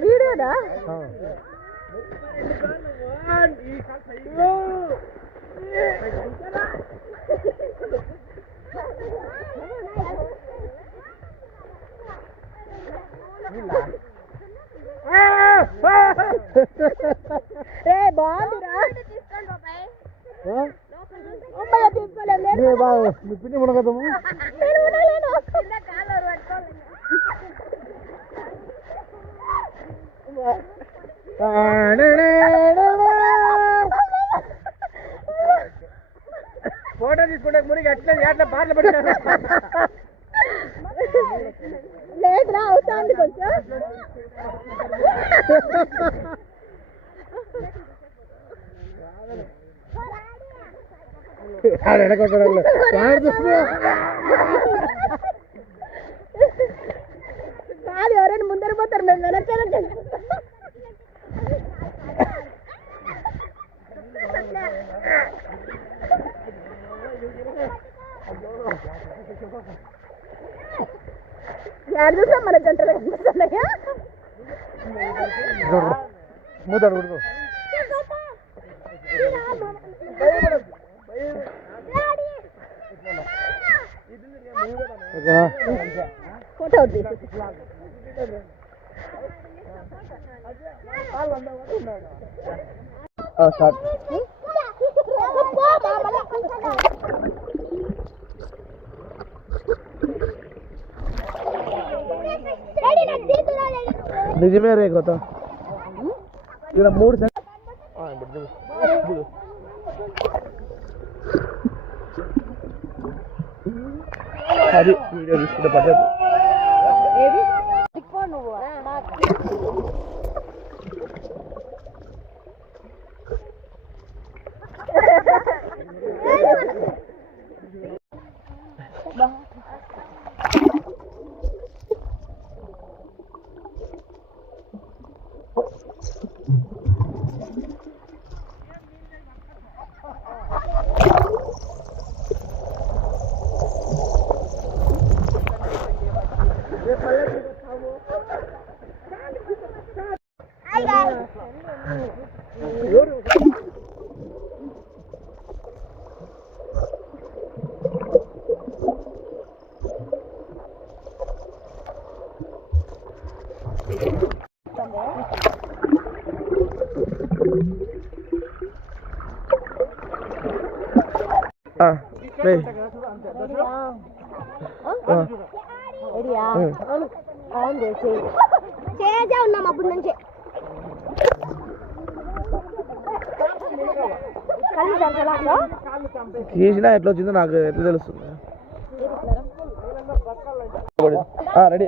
వీడియోనా రే బాగుందిరా పిన్ని మునగదము ఫోటో తీసుకుంటే మురికి అట్లా బాటలు పెట్టారు లేదురా అవుతుంది కొంచెం కాదు ఎవరైనా ముందర పోతారు మేము వెనకాల యాడ్ చూసాం మన జంటలు కనిపిస్తున్నాయా మూతాడు ఉడుకు ఫోటో నిజమే రే కొత్త ఇక్కడ 3 అది వీడియో తీసుకుంటే పద్ధతి చేసే ఉన్నాం అప్పటి నుంచి తీసినా ఎట్లా వచ్చిందో నాకు ఎట్లా తెలుస్తుంది రెడీ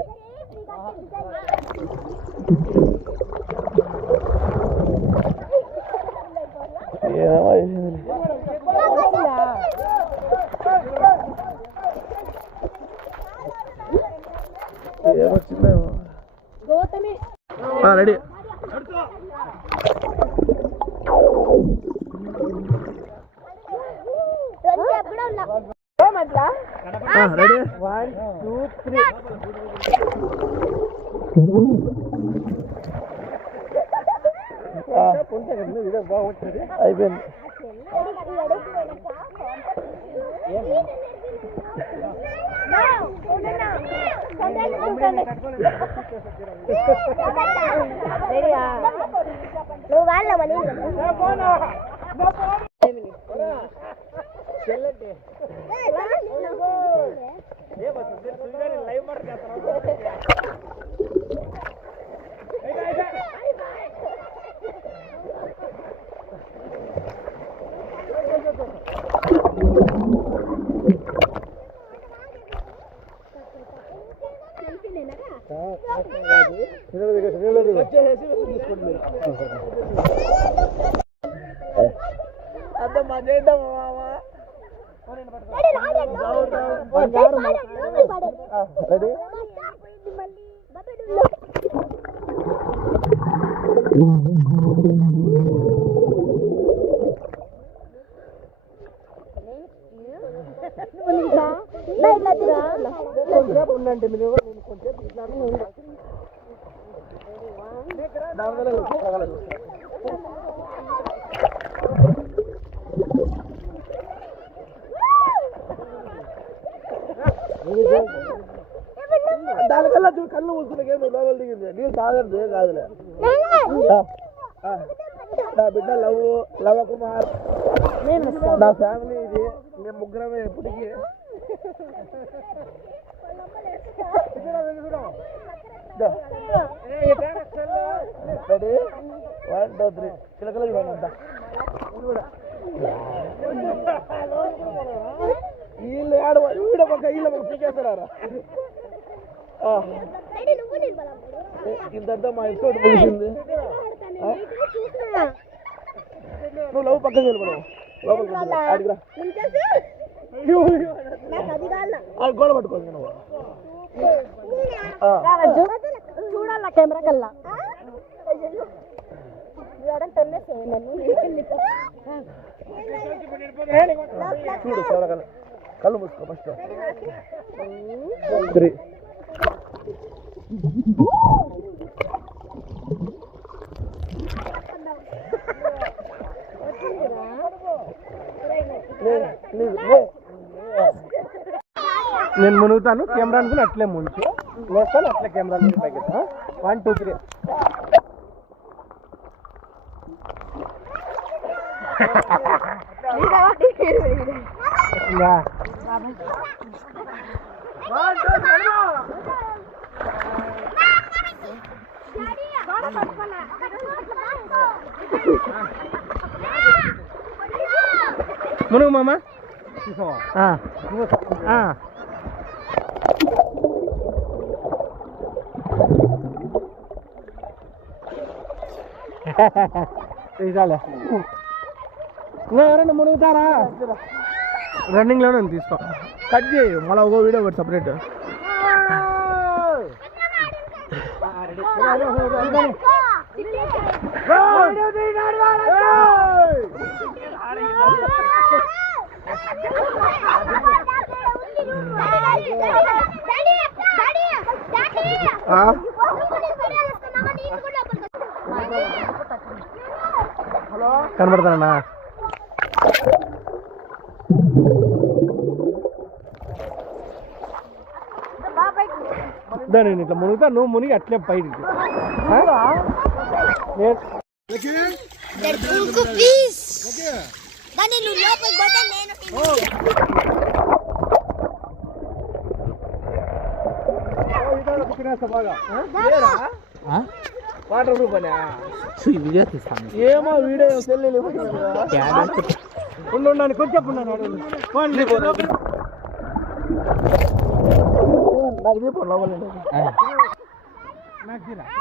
ఏమొచ్చిందేమో రెడీ రెడీ 1 2 3 అయిపోయింది నువ్వు వాళ్ళమని అంత మజా మామ రెడీ కొంచెంసేపు ఉండండి మీరు, నేను కొంచెంసేపు దానికల్లా కళ్ళు మూసుకున్నాకే లోపల దిగింది. నీళ్ళు తాగదు కాదులే. నా బిడ్డ లవ కుమార్, నా ఫ్యామిలీ ఇది. మేము ముగ్గురమే ఎప్పటికీ. రెడీ 1 2 3 చిలకలు చూడండి. వీళ్ళు వీడ పక్క వీళ్ళ పక్క పీకేస్తారా? ఇంతంతా మా ఎపిసోడ్ ముగిసింది. నువ్వు లవ్ పక్కకి వెళ్ళిపోయావు. లోపలికి గోడ పట్టుకోండి నువ్వు. చూడాల కెమెరా కల్లా చూడు కళ్ళు మూసుకో ఫస్ట్. 3 నేను మునుగుతాను. కెమెరా అనుకుని అట్లే ముంచు, లేస్తాను అట్లే కెమెరా అనుకుని పైకి. 1 2 3 మునుగు మామ. తీసాలే. ఇంకా ఎవరైనా మునుగుతారా? రన్నింగ్ లోనే తీసుకో. కట్ చేయి, మళ్ళీ ఒక వీడియో ఒకటి సపరేట్. కనబడతానా? నేను ఇట్లా మునుగుతా, నువ్వు మునిగి అట్లే పైకి. వాటర్ ప్రూఫ్ అనే ఏమో వీడియో సెల్లు ఉండండి. కొంచెం ఉన్నాను నాకు చెప్పు లోపల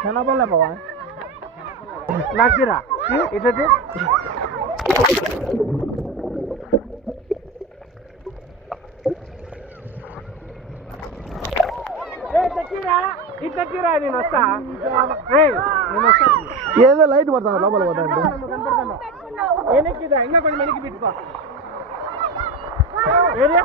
కనబడలే బావా. నాకు తీరా ఇట్లా ఇట్లా నేను వస్తా. ఏదో లైట్ పడతాను లోపల పోతాను. వెనక్కిదా, ఇంకా కొంచెం వెనక్కి పెట్టుకో. ఏరియా